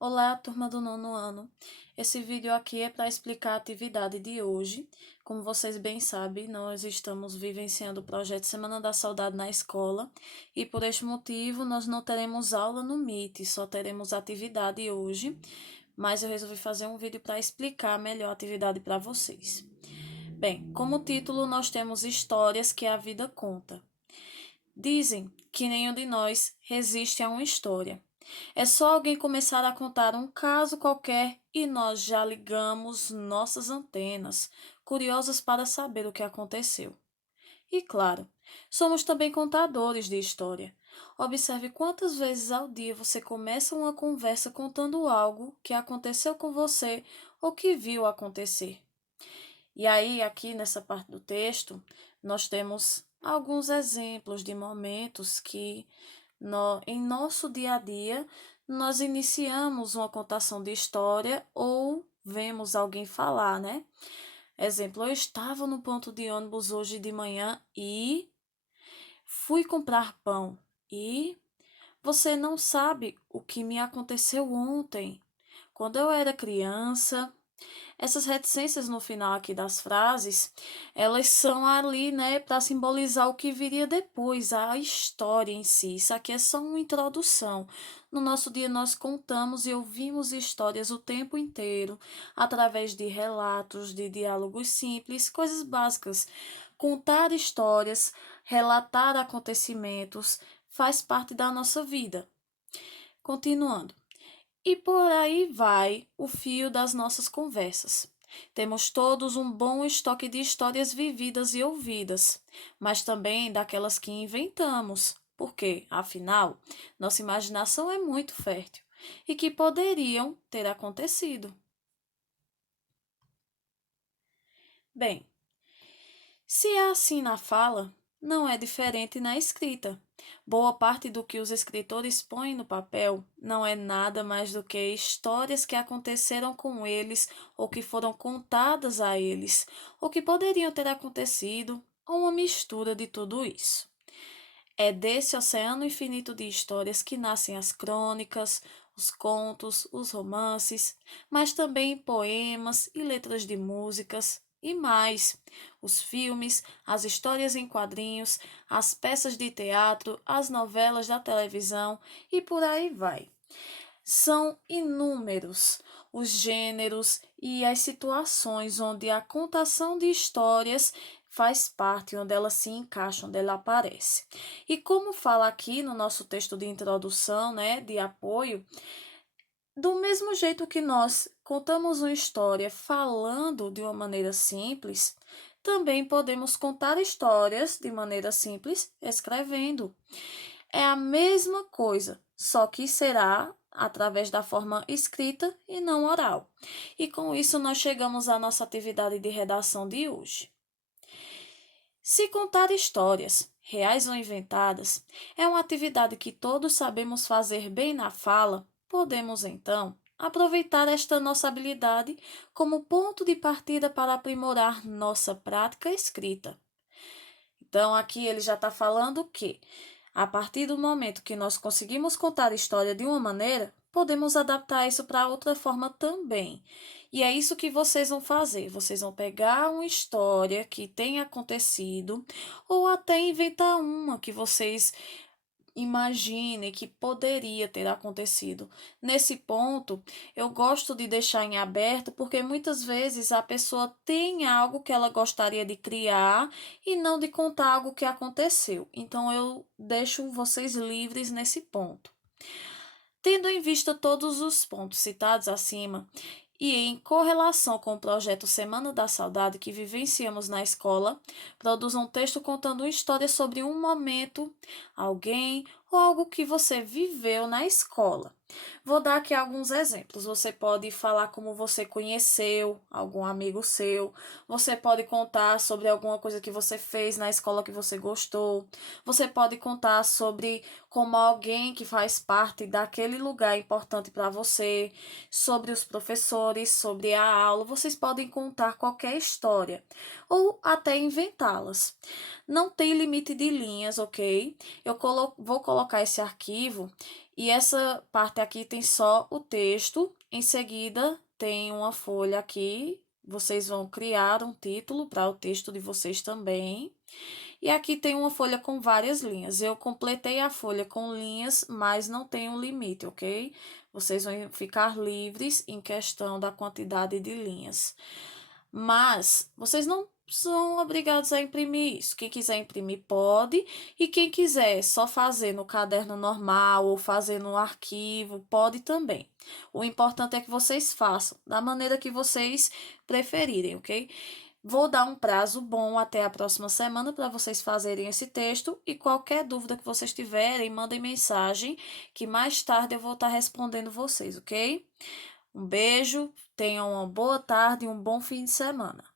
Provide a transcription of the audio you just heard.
Olá, turma do nono ano. Esse vídeo aqui é para explicar a atividade de hoje. Como vocês bem sabem, nós estamos vivenciando o projeto Semana da Saudade na escola e por este motivo nós não teremos aula no Meet, só teremos atividade hoje, mas eu resolvi fazer um vídeo para explicar melhor a atividade para vocês. Bem, como título nós temos Histórias que a vida conta. Dizem que nenhum de nós resiste a uma história. É só alguém começar a contar um caso qualquer e nós já ligamos nossas antenas, curiosas para saber o que aconteceu. E claro, somos também contadores de história. Observe quantas vezes ao dia você começa uma conversa contando algo que aconteceu com você ou que viu acontecer. E aí, aqui nessa parte do texto, nós temos alguns exemplos de momentos que em nosso dia a dia nós iniciamos uma contação de história ou vemos alguém falar, né? Exemplo, eu estava no ponto de ônibus hoje de manhã e fui comprar pão e você não sabe o que me aconteceu ontem. Quando eu era criança, essas reticências no final aqui das frases, elas são ali, né, para simbolizar o que viria depois, a história em si. Isso aqui é só uma introdução. No nosso dia nós contamos e ouvimos histórias o tempo inteiro, através de relatos, de diálogos simples, coisas básicas. Contar histórias, relatar acontecimentos, faz parte da nossa vida. Continuando. E por aí vai o fio das nossas conversas. Temos todos um bom estoque de histórias vividas e ouvidas, mas também daquelas que inventamos, porque, afinal, nossa imaginação é muito fértil e que poderiam ter acontecido. Bem, se é assim na fala, não é diferente na escrita. Boa parte do que os escritores põem no papel não é nada mais do que histórias que aconteceram com eles ou que foram contadas a eles, ou que poderiam ter acontecido, ou uma mistura de tudo isso. É desse oceano infinito de histórias que nascem as crônicas, os contos, os romances, mas também poemas e letras de músicas e mais, os filmes, as histórias em quadrinhos, as peças de teatro, as novelas da televisão e por aí vai. São inúmeros os gêneros e as situações onde a contação de histórias faz parte, onde ela se encaixa, onde ela aparece. E como fala aqui no nosso texto de introdução, né, de apoio, do mesmo jeito que nós contamos uma história falando de uma maneira simples, também podemos contar histórias de maneira simples escrevendo. É a mesma coisa, só que será através da forma escrita e não oral. E com isso nós chegamos à nossa atividade de redação de hoje. Se contar histórias, reais ou inventadas, é uma atividade que todos sabemos fazer bem na fala, podemos então aproveitar esta nossa habilidade como ponto de partida para aprimorar nossa prática escrita. Então, aqui ele já está falando que, a partir do momento que nós conseguimos contar a história de uma maneira, podemos adaptar isso para outra forma também. E é isso que vocês vão fazer. Vocês vão pegar uma história que tenha acontecido, ou até inventar uma que vocês imagine que poderia ter acontecido. Nesse ponto, eu gosto de deixar em aberto porque muitas vezes a pessoa tem algo que ela gostaria de criar e não de contar algo que aconteceu. Então eu deixo vocês livres nesse ponto. Tendo em vista todos os pontos citados acima, e em correlação com o projeto Semana da Saudade que vivenciamos na escola, produza um texto contando uma história sobre um momento, alguém ou algo que você viveu na escola. Vou dar aqui alguns exemplos. Você pode falar como você conheceu algum amigo seu, você pode contar sobre alguma coisa que você fez na escola que você gostou, você pode contar sobre como alguém que faz parte daquele lugar importante para você, sobre os professores, sobre a aula. Vocês podem contar qualquer história ou até inventá-las. Não tem limite de linhas, ok? Vou colocar esse arquivo E essa parte aqui tem só o texto. Em seguida, tem uma folha aqui. Vocês vão criar um título para o texto de vocês também. E aqui tem uma folha com várias linhas. Eu completei a folha com linhas, mas não tem um limite, ok? Vocês vão ficar livres em questão da quantidade de linhas. Mas vocês não são obrigados a imprimir isso. Quem quiser imprimir pode, e quem quiser só fazer no caderno normal ou fazer no arquivo, pode também. O importante é que vocês façam da maneira que vocês preferirem, ok? Vou dar um prazo bom até a próxima semana para vocês fazerem esse texto, e qualquer dúvida que vocês tiverem, mandem mensagem que mais tarde eu vou estar respondendo vocês, ok? Um beijo, tenham uma boa tarde e um bom fim de semana.